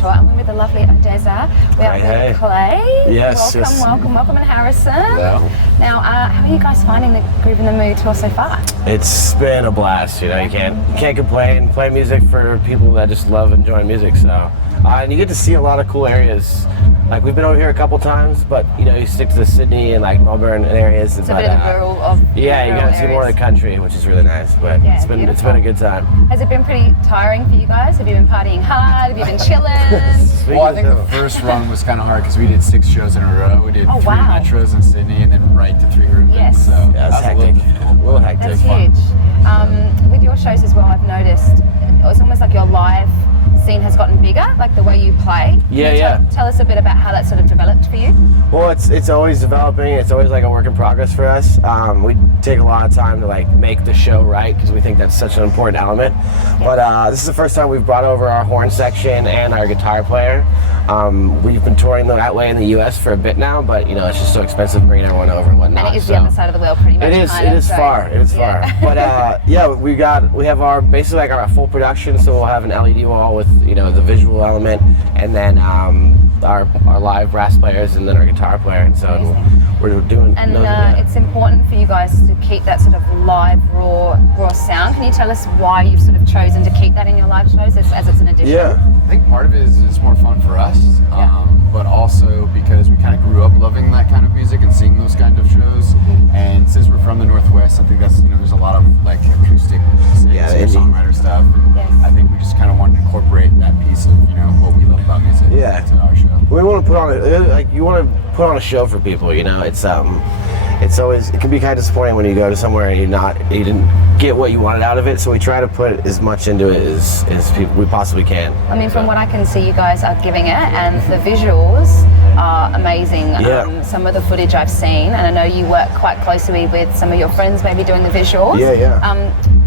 tour. I'm with the lovely ODESZA. We're up with Clay. Yes, welcome, and Harrison. Hello. Now, how are you guys finding the Groovin The Moo tour so far? It's been a blast. You know, you can't complain. Play music for people that just love enjoying music. So, and you get to see a lot of cool areas. Like, we've been over here a couple times, but you know, you stick to the Sydney and like Melbourne areas. It's a bit of rural yeah, you got to see more of the country, which is really nice. But yeah, it's been a good time. Has it been pretty tiring for you guys? Have you been partying hard? Have you been chilling? Well, I think the first run was kind of hard because we did 6 shows in a row. We did 3 metros in Sydney and then right to 3 urban. Yes. So yeah, that's hectic. A little hectic. That's huge. With your shows as well, I've noticed it's almost like your live scene has gotten bigger, like the way you play. Yeah. Tell us a bit about how that sort of developed for you. Well, it's always developing. It's always like a work in progress for us. We take a lot of time to like make the show right because we think that's such an important element. But this is the first time we've brought over our horn section and our guitar player. We've been touring that way in the U.S. for a bit now, but you know it's just so expensive bringing everyone over and whatnot. And it is the other side of the world, pretty much. It is far. But yeah, we have our basically like our full production. So we'll have an LED wall with the visual element, and then our live brass players, and then our guitar player. And so we're doing. And it's important for you guys to keep that sort of live, raw sound. Can you tell us why you've sort of chosen to keep that in your live shows as it's an addition? Yeah, I think part of it is it's more fun for us, but also because we kind of grew up loving that kind of music and seeing those kind of shows. And since we're from the Northwest, I think that's there's a lot of like acoustic singer-songwriter stuff. I think we just kind of want to incorporate that piece of what we love about music into our show. We want to put on you want to put on a show for people. It's always, it can be kind of disappointing when you go to somewhere and you didn't get what you wanted out of it. So we try to put as much into it as we possibly can. I mean, from what I can see, you guys are giving it, and the visuals are amazing. Some of the footage I've seen, and I know you work quite closely with some of your friends, maybe doing the visuals.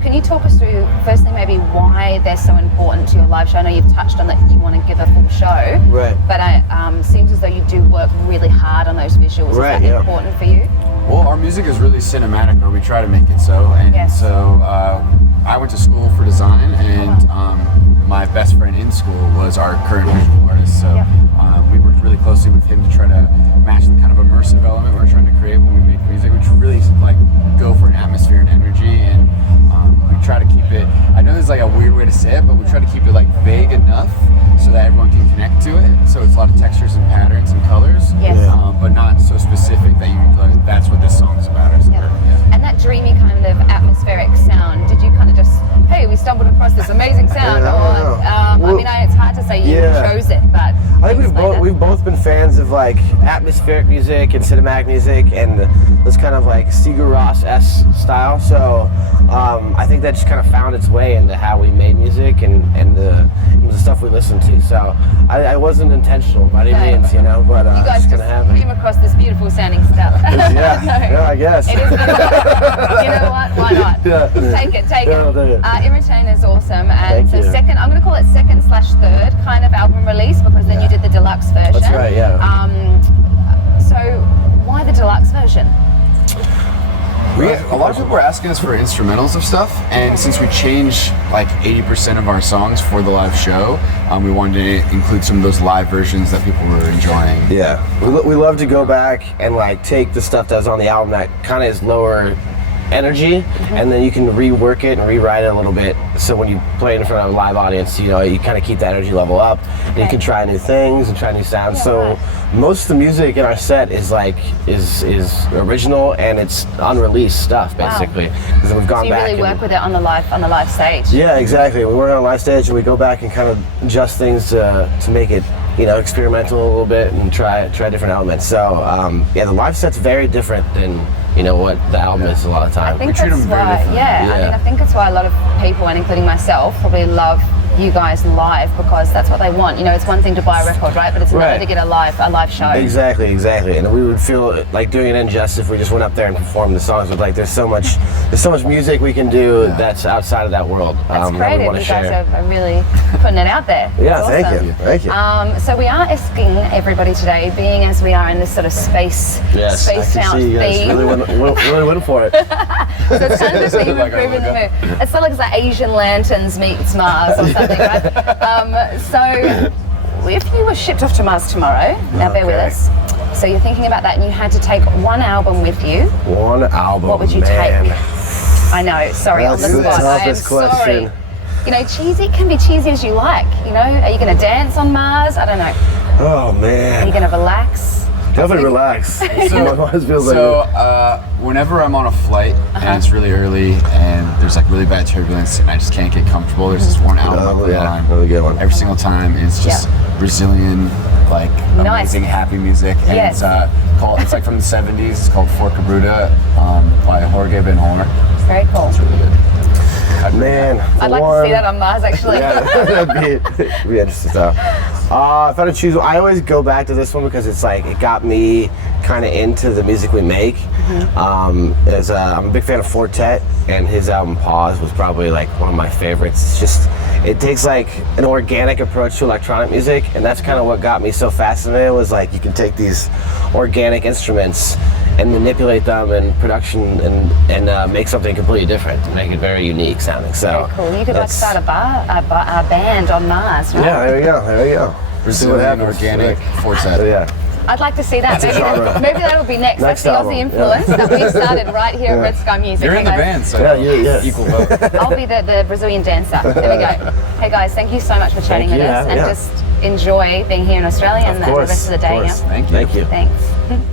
Can you talk us through, firstly, maybe why they're so important to your live show? I know you've touched on that you want to give a full show, but it seems as though you do work really hard on those visuals. Is that important for you? Well, our music is really cinematic, or we try to make it so. And so I went to school for design, and my best friend in school was our current visual artist. So we worked really closely with him to try to match the kind of immersive element we're trying to create when we make music, which really like go for an atmosphere and energy. And we try to keep it, I know there's like a weird way to say it, but we try to keep it like vague enough so that everyone can connect to it. So it's a lot of textures and patterns and colors, but not so specific that that's what this song's about or something. And that dreamy kind of atmospheric sound, did you kind of just, hey, we stumbled across this amazing sound? I mean, it's hard to say you chose it, but I think we've both been fans of like atmospheric music and cinematic music and this kind of like Sigur Rós-esque style. So I think that just kind of found its way into how we made music and the stuff we listened to. So I wasn't intentional by any means, but you guys just came across this beautiful sounding stuff. Yeah, I guess. It is you know what? Why not? Take it. Irritain is awesome, and so second, I'm going to call it second/third kind of album release because then you did the deluxe version. That's right. So why the deluxe version? A lot of people were asking us for instrumentals of stuff, and since we changed like 80% of our songs for the live show, we wanted to include some of those live versions that people were enjoying. Yeah, we love to go back and like take the stuff that's on the album that kind of is lower energy, and then you can rework it and rewrite it a little bit. So when you play it in front of a live audience, you kind of keep that energy level up, and you can try new things and try new sounds. So most of the music in our set is original and it's unreleased stuff basically. Because we've gone back. So you really work with it on the live stage. Yeah, exactly. We work on a live stage and we go back and kind of adjust things to make it experimental a little bit and try different elements. So the live set's very different than what the album is a lot of time. I think that's why. I think that's why a lot of people, and including myself, probably love you guys live because that's what they want. It's one thing to buy a record, right? But it's another to get a live show. Exactly. And we would feel like doing it injustice if we just went up there and performed the songs. But like, there's so much music we can do that's outside of that world. That's creative. You guys are really putting it out there. Thank you. So we are asking everybody today, being as we are in this sort of space sound theme. Really went for it. So it's kind of the theme of Groovin The Moo. It's not like it's like Asian lanterns meets Mars or something, right? So if you were shipped off to Mars tomorrow, now bear with us. So you're thinking about that, and you had to take one album with you. One album. What would you take? I know. Sorry, on the spot. I am sorry. You know, cheesy can be cheesy as you like. You know, are you going to dance on Mars? I don't know. Oh man. Are you going to relax? Definitely relax. Whenever I'm on a flight and it's really early and there's like really bad turbulence and I just can't get comfortable, there's this one album really good one. Every single time, it's just Brazilian, like amazing happy music, and it's like from the 70s. It's called Forca Bruta by Jorge Ben Homer. Very cool. It's really good. Man, I'd like to see that on Mars, actually. that'd be interesting stuff. If I had to choose, I always go back to this one because it's like it got me kind of into the music we make. I'm a big fan of Fortet, and his album Pause was probably like one of my favorites. It's just, it takes like an organic approach to electronic music, and that's kind of what got me so fascinated. Was like you can take these organic instruments and manipulate them in production and make something completely different and make it very unique sounding. So very cool. You could like start a band on Mars, right? Yeah, there we go. Brazilian organic Fortet. Yeah. I'd like to see that. Maybe that'll be next. That's the Aussie influence that we started right here at Red Sky Music. You're in the band, so equal vote. I'll be the Brazilian dancer. There we go. Hey guys, thank you so much for chatting with us, and just enjoy being here in Australia and the rest of the day. Thank you. Thank you. Thanks.